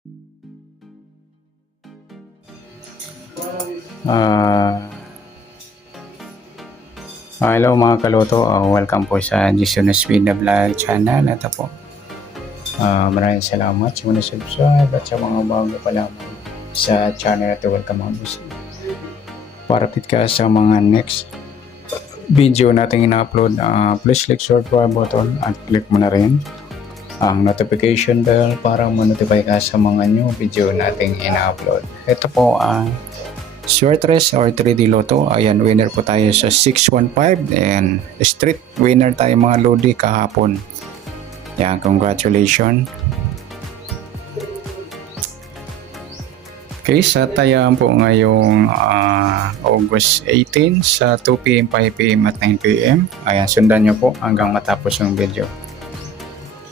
Ah, Hello mga kaluto, welcome po sa Jason Espina Vlog channel. Ito po, maraming salamat sa mga subscribe at sa mga bago pa lamang sa channel ito. Welcome mga boss. Para update ka sa mga next video nating ina-upload, please click subscribe button at click mo na rin ang notification bell para ma-notify ka sa mga new video nating ina-upload. Ito po short race or 3D Lotto. Ayan, winner po tayo sa 615 and street winner tayo mga Lodi kahapon. Yan, congratulations. Okay, sa tayaan po ngayong August 18 sa 2pm, 5pm at 9pm. Ayan, sundan nyo po hanggang matapos yung video.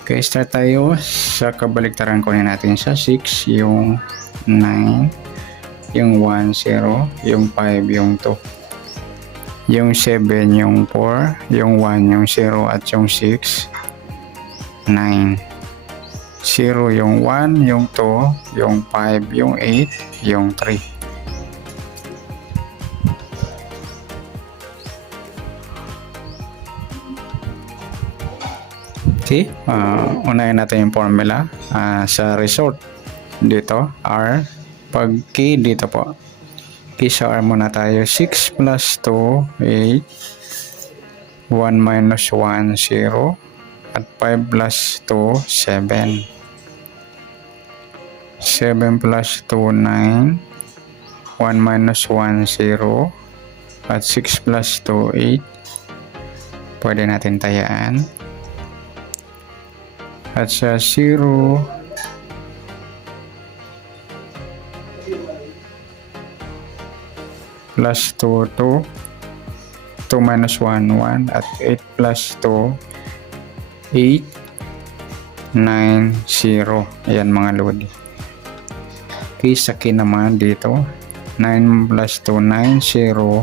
Okay, start tayo sa kabaliktaran. Kunin natin sa 6, yung 9, yung 1, 0, yung 5, yung 2, yung 7, yung 4, yung 1, yung 0, at yung 6, 9, 0, yung 1, yung 2, yung 5, yung 8, yung 3. Okay, unahin natin yung formula sa result. Dito, R. Pag key dito po, key sa R muna tayo. 6 plus 2, 8. 1 minus 1, 0. At 5 plus 2, 7. 7 plus 2, 9. 1 minus 1, 0. At 6 plus 2, 8. Pwede natin tayaan. At sa 0, plus 2, 2. 2 minus 1, 1. At 8 plus 2, 8. 9, 0. Ayan mga Lodi. Okay, sa key naman dito. 9 plus 2, 9, 0,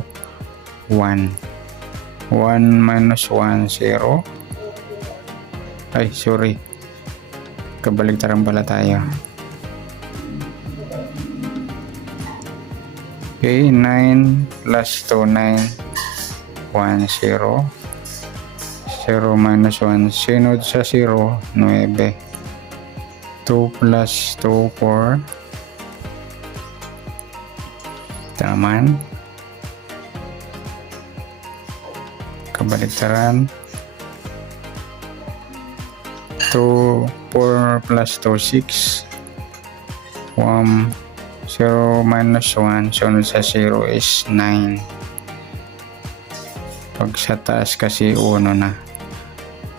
1. 1 minus 1, 0. Ay, sorry. Kabaligtaran pala tayo. Okay, 9 plus 2, 9, 1, 0. 0 minus 1, sinod sa 0, 9. 2 plus 2, 4. Taman. Kabaligtaran. 2, 4 plus 2, 6. 1, 0 minus 1, sunod sa 0 is 9. Pag sa taas kasi 1 na.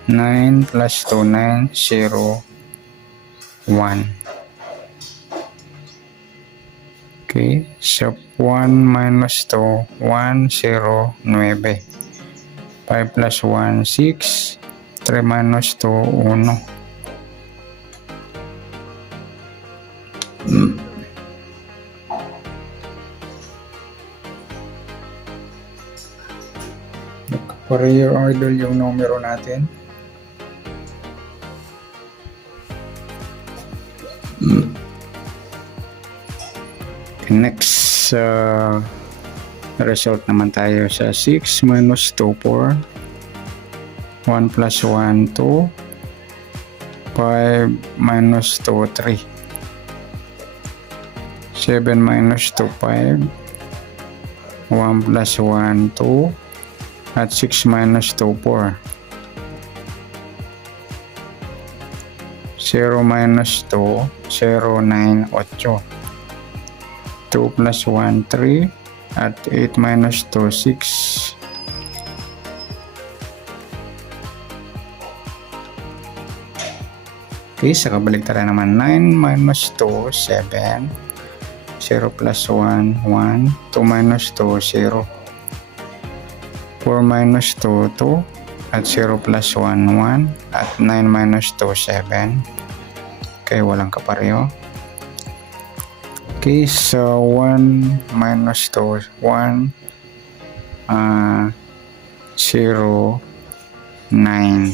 9 plus 2, 9, 0, 1. Okay, so 1 minus 2, 1, 0, 9. 5 plus 1, 6. 3 minus 2, 1. Pareho idol yung numero natin. Next result naman tayo sa 6 minus 2, 4. 1 plus 1, 2. 5 minus 2, 3. 7 minus 2, 5. 1 plus 1, 2. At 6 minus 2, 4. 0 minus 2, 0, 9, 8. 2 plus 1, 3. At 8 minus 2, 6. Okay, sa kabaligtaran naman, 9 minus 2, 7. 0 plus 1, 1. 2 minus 2, 0. 4 minus 2, 2. At 0 plus 1, 1. At 9 minus 2, 7. Okay, walang kapareho. Okay, so 1 minus 2, 1. 0, 9.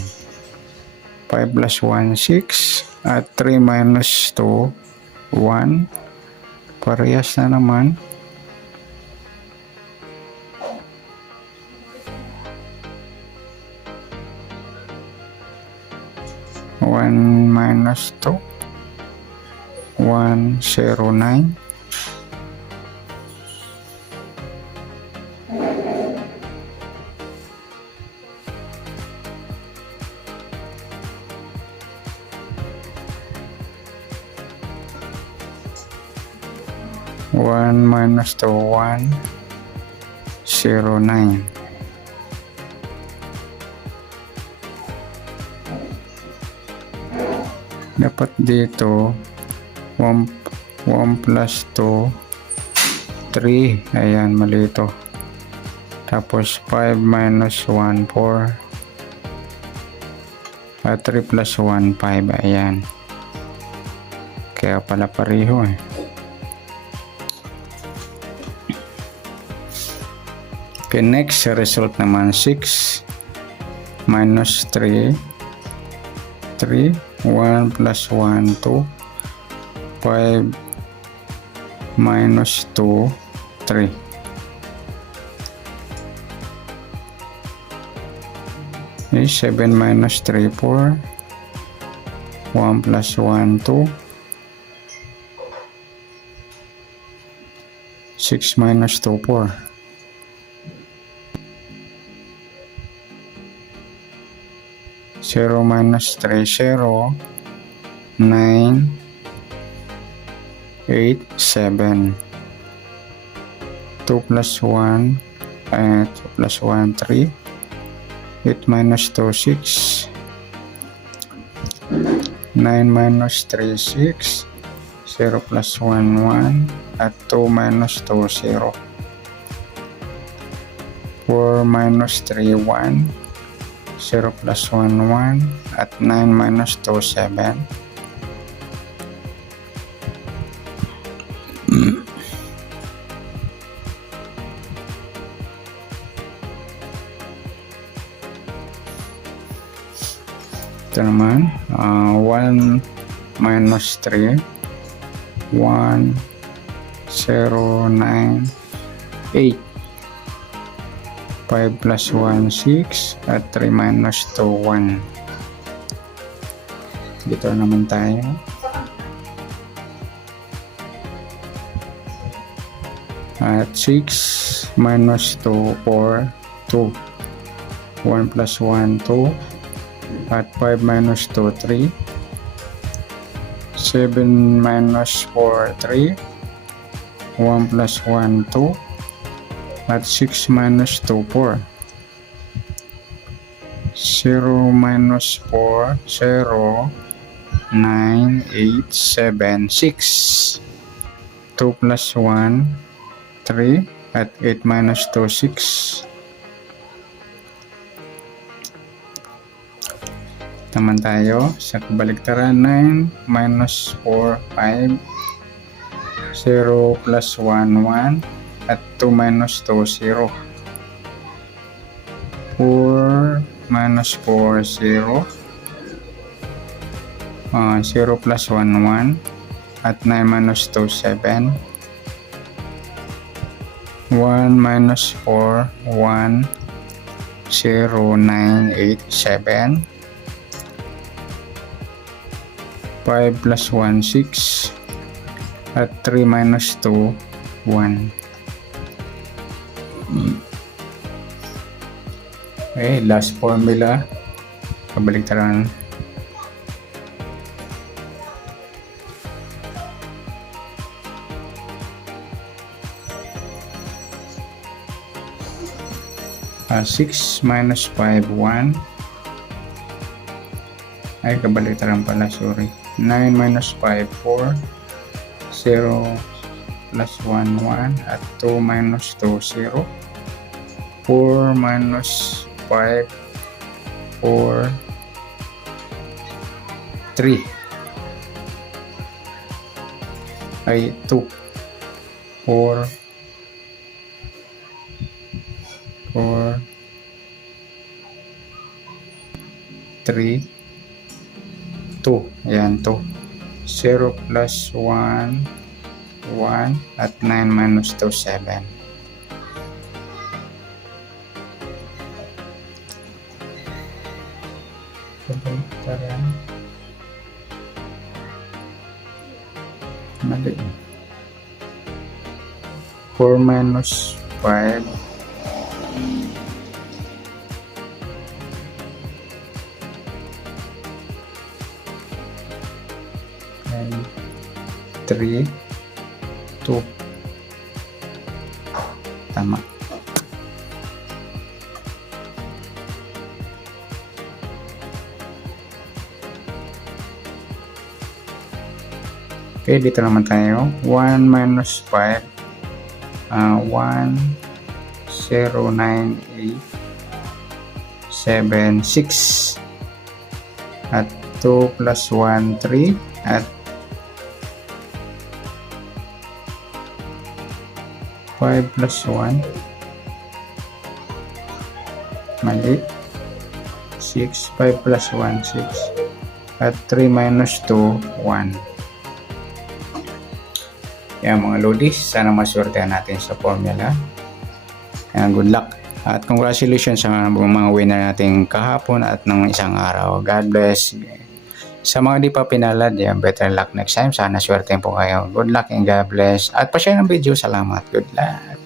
5 plus 1, 6. At 3 minus 2, 1. Parehas na naman. 1 minus 2. 109. One minus 2, 109. Dapat dito 1 plus 2, 3. Ayan, mali ito. Tapos 5 minus 1, 4. 3 plus 1, 5. Ayan. Kaya pala pareho eh. Okay, next result naman 6 minus 3, 3, 1 plus 1, 2, 5 minus 2, 3. Okay, 7 minus 3, 4, 1 plus 1, 2, 6 minus 2, 4. 0 minus 3, 0, 9, 8, 7. 2 plus 1, 2 plus 1, 3. 8 minus 2, 6. 9 minus 3, 6. 0 plus 1, 1. At 2 minus 2, 0. 4 minus 3, 1. 0 plus 1, 1. At 9 minus 2, 7. Ito naman, 1 minus 3, 1, 0, 9, 8. 5 plus 1, 6. At 3 minus 2, 1. Dito naman tayo. At 6 minus 2, 4, 2. 1 plus 1, 2. At 5 minus 2, 3. 7 minus 4, 3. 1 plus 1, 2. At 6 minus 2, 4. 0 minus 4, 0, 9, 8, 7, 6. 2 plus 1, 3. At 8 minus 2, 6. Naman tayo sa kabaliktaran. 9 minus 4, 5. 0 plus 1, 1. At 2 minus 2, 0. 4 minus 4, 0. 0 plus 1, 1. At 9 minus 2, 7. 1 minus 4, 1. 0, 9, 8, 7. 5 plus 1, 6. At 3 minus 2, 1. Okay, last formula. Kabaliktaran. Uh, 6 minus 5, 1. Ay, kabaliktaran pala, sorry. 9 minus 5, 4. 0 plus 1, 1. At 2 minus 2, 0. 4 minus 5, 4, 3. Ay, 2. 4, 4, 3, 2. Ayan, 2. 0 plus 1, 1, at 9 minus 2, 7. Mali. 4 minus 5. And 3, 2. Tama. Okay, dito naman tayo. 1 minus 5. 1, 0, 9, 8, 7, 6. At 2 plus 1, 3. At 5 plus 1. Mali. 6. 5 plus 1, 6. At 3 minus 2, 1. Yan mga lodis, sana maswertehan natin sa formula. Good luck at congratulations sa mga winner natin kahapon at ng isang araw. God bless. Sa mga di pa pinalad, yan, better luck next time. Sana swertehan po kayo. Good luck and God bless. At pa-share ng video. Salamat. Good luck.